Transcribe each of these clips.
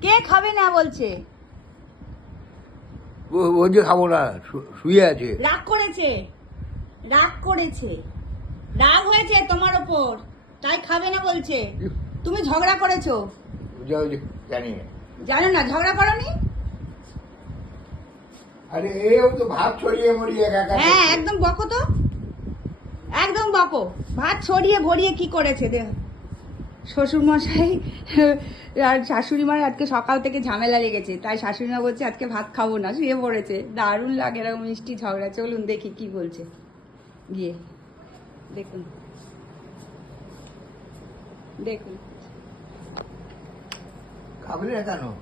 কে খাবে না বলছে? ও- যে খাব না শুয়ে আছে। রাগ করেছে। রাগ করেছে। রাগ হয়েছে তোমার ওপর। তাই খাবে না বলছে। তুমি ঝগড়া করেছ? জানি না। জানো না ঝগড়া করনি? আরে এও তো ভাত ছড়িয়ে মরিয়ে একা হ্যাঁ একদম বকো তো। একদম বকো। ভাত ছড়িয়ে ভরিয়ে কি করেছে দেখ শ্বশুর মশাই আর শাশুড়ি মার আজকে সকাল থেকে ঝামেলা লেগেছে তাই শাশুড়ি মা বলছে আজকে ভাত খাব না শুয়ে পড়েছে। দারুণ লাগে এরকম মিষ্টি ঝগড়া চলুন দেখি কি বলছে। গিয়ে দেখুন। দেখুন। খাবে না কেন?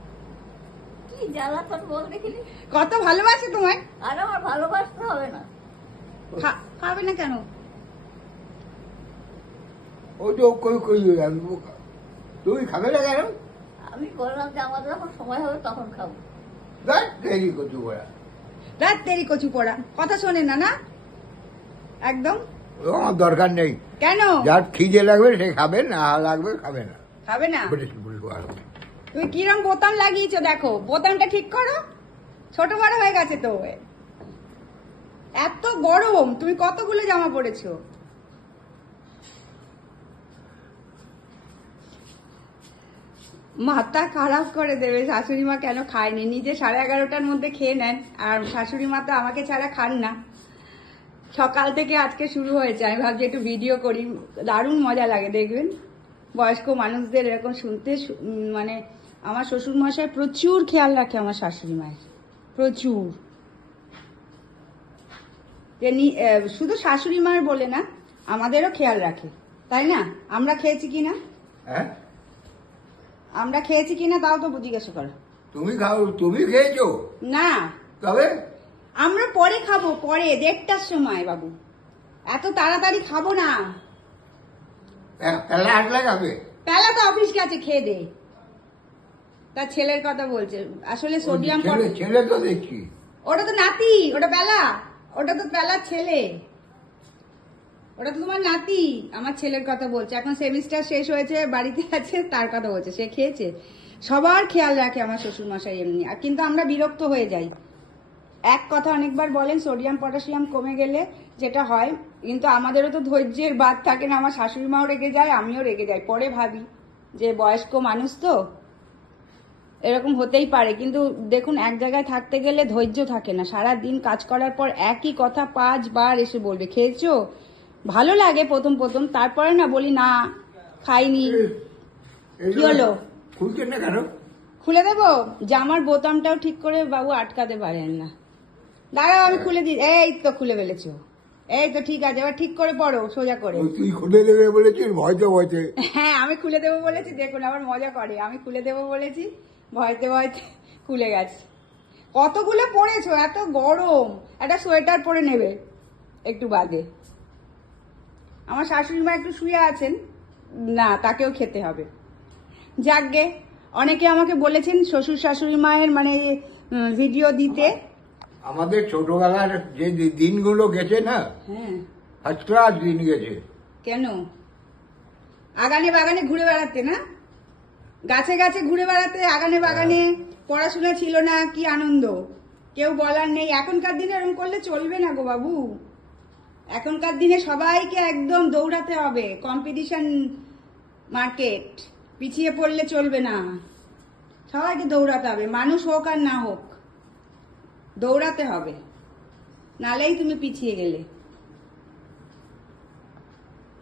কি জ্বালাতন বল দেখিনি। কত ভালোবাসে তোমায়? আর আমার ভালোবাসতে হবে না। খা- খাবে না কেন? ও তো কই কই আমি বোকা। তুমি খাবে না কেন? আমি বললাম যে আমাদের যখন সময় হবে তখন খাব। দেখ দেরি করছ ওরা রাত তেরি কচু পড়া। কথা শোনে না না? একদম? আমার দরকার নেই। কেন? যার খিদে লাগবে সে খাবে না লাগবে খাবে না। খাবে না। তুমি কিরম বোতাম লাগিয়েছো দেখো। বোতামটা ঠিক করো। ছোট বড় হয়ে গেছে তো। এত গরম। তুমি কতগুলো জামা পরেছো? মাথা খারাপ করে দেবে। শাশুড়ি মা কেন খায়নি? নিজে সাড়ে এগারোটার মধ্যে খেয়ে নেন। আর শাশুড়ি মা তো আমাকে ছাড়া খান না। সকাল থেকে আজকে শুরু হয়েছে। আমি ভাবছি একটু ভিডিও করি। দারুণ মজা লাগে, দেখবেন? বয়স্ক মানুষদের এরকম শুনতে মানে আমার শ্বশুর মশাই প্রচুর খেয়াল রাখে আমার শাশুড়ি মায়ের। প্রচুর। শুধু শাশুড়ি মার বলে না, আমাদেরও খেয়াল রাখে। তাই না? আমরা খেয়েছি কি না হ্যাঁ? আমরা খেয়েছি কি না তাও তো জিজ্ঞাসা করো। তুমি খাও তুমি খেয়েছো? না। তবে? আমরা পরে খাব পরে দেড়টার সময় বাবু। এত তাড়াতাড়ি খাব না। পেলা হাঁটলে খাবে? পেলা তো অফিস গেছে খেয়ে দে। তার ছেলের কথা বলছে। আসলে সোডিয়াম ছেলে তো দেখছি। ওটা তো নাতি ওটা পেলা। ওটা তো পেলার ছেলে। ওটা তো তোমার নাতি। আমার ছেলের কথা বলছে। এখন সেমিস্টার শেষ হয়েছে, বাড়িতে আছে, তার কথা বলছে। সে খেয়েছে। সবার খেয়াল রাখে আমার শ্বশুর মশাই এমনি। আর কিন্তু আমরা বিরক্ত হয়ে যাই। এক কথা অনেকবার বলেন সোডিয়াম পটাশিয়াম কমে গেলে যেটা হয়, কিন্তু আমাদেরও তো ধৈর্যের বাদ থাকে না। আমার শাশুড়ি মাও রেগে যায়, আমিও রেগে যাই। পরে ভাবি যে বয়স্ক মানুষ তো, এরকম হতেই পারে। কিন্তু দেখুন, এক জায়গায় থাকতে গেলে ধৈর্য থাকে না। সারা দিন কাজ করার পর একই কথা পাঁচবার এসে বলবে, খেয়েছো? ভালো লাগে প্রথম প্রথম তারপরে না বলি না খাইনি। কি হলো? খুলছে না কেন? খুলে দেবো? জামার বোতামটাও ঠিক করে বাবু আটকাতে পারেন না। দাঁড়াও আমি খুলে দিই এই তো খুলে ফেলেছো। এই তো ঠিক আছে এবার ঠিক করে পড়ো সোজা করে। তুই খুলে দেবে বলেছিস ভয়তে ভয়তে। হ্যাঁ আমি খুলে দেবো বলেছি দেখুন আবার মজা করে। আমি খুলে দেবো বলেছি ভয়তে ভয়তে খুলে গেছে। কতগুলো পরেছো এত গরম। একটা সোয়েটার পরে নেবে একটু বাদে। আমার শাশুড়ি মা একটু শুয়ে আছেন না তাকেও খেতে হবে। যাকগে অনেকে আমাকে বলেছেন শ্বশুর শাশুড়ি মায়ের মানে ভিডিও দিতে। আমাদের ছোটবেলার যে দিনগুলো গেছে না হ্যাঁ। ফার্স্ট ক্লাস দিন গেছে। কেন? আগানে বাগানে ঘুরে বেড়াতে না? গাছে গাছে ঘুরে বেড়াতে আগানে বাগানে পড়াশোনা ছিল না কি আনন্দ। কেউ বলার নেই এখনকার দিনে এরকম করলে চলবে না গো বাবু। এখনকার দিনে সবাইকে একদম দৌড়াতে হবে। কম্পিটিশন মার্কেট পিছিয়ে পড়লে চলবে না। সবাইকে দৌড়াতে হবে, মানুষ হোক আর না হোক। দৌড়াতে হবে, নালেই তুমি পিছিয়ে গেলে।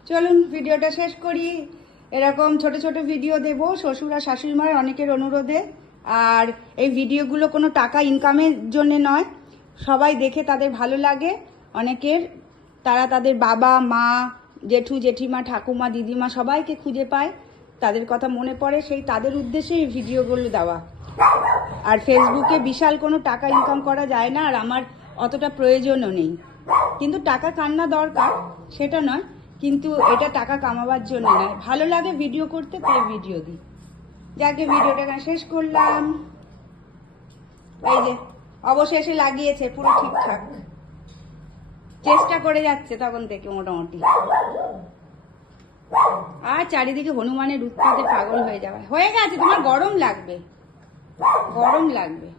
চলুন, ভিডিওটা শেষ করি। এরকম ছোট ছোট ভিডিও দেব, শ্বশুর আর শাশুড়ি মার অনেকের অনুরোধে। আর এই ভিডিওগুলো কোনো টাকা ইনকামের জন্য নয়, সবাই দেখে তাদের ভালো লাগে, অনেকের তারা তাদের বাবা, মা, জেঠু, জেঠিমা, ঠাকুমা, দিদিমা সবাইকে খুঁজে পায়। তাদের কথা মনে পড়ে, সেই তাদের উদ্দেশ্যে এই ভিডিওগুলো দেওয়া। আর ফেসবুকে বিশাল কোনো টাকা ইনকাম করা যায় না, আর আমার অতটা প্রয়োজনও নেই। কিন্তু টাকা কান্না দরকার, সেটা নয়, কিন্তু এটা টাকা কামাবার জন্য নয়। ভালো লাগে ভিডিও করতে, তাই ভিডিও দিই। যাকে ভিডিওটা শেষ করলাম। এই যে, অবশেষে লাগিয়েছে, পুরো ঠিকঠাক। চেষ্টা করে যাচ্ছে তখন থেকে মোটামুটি। আর চারিদিকে হনুমানের উৎপাতে পাগল হয়ে যাওয়া। হয়ে গেছে, তোমার গরম লাগবে। গরম লাগবে।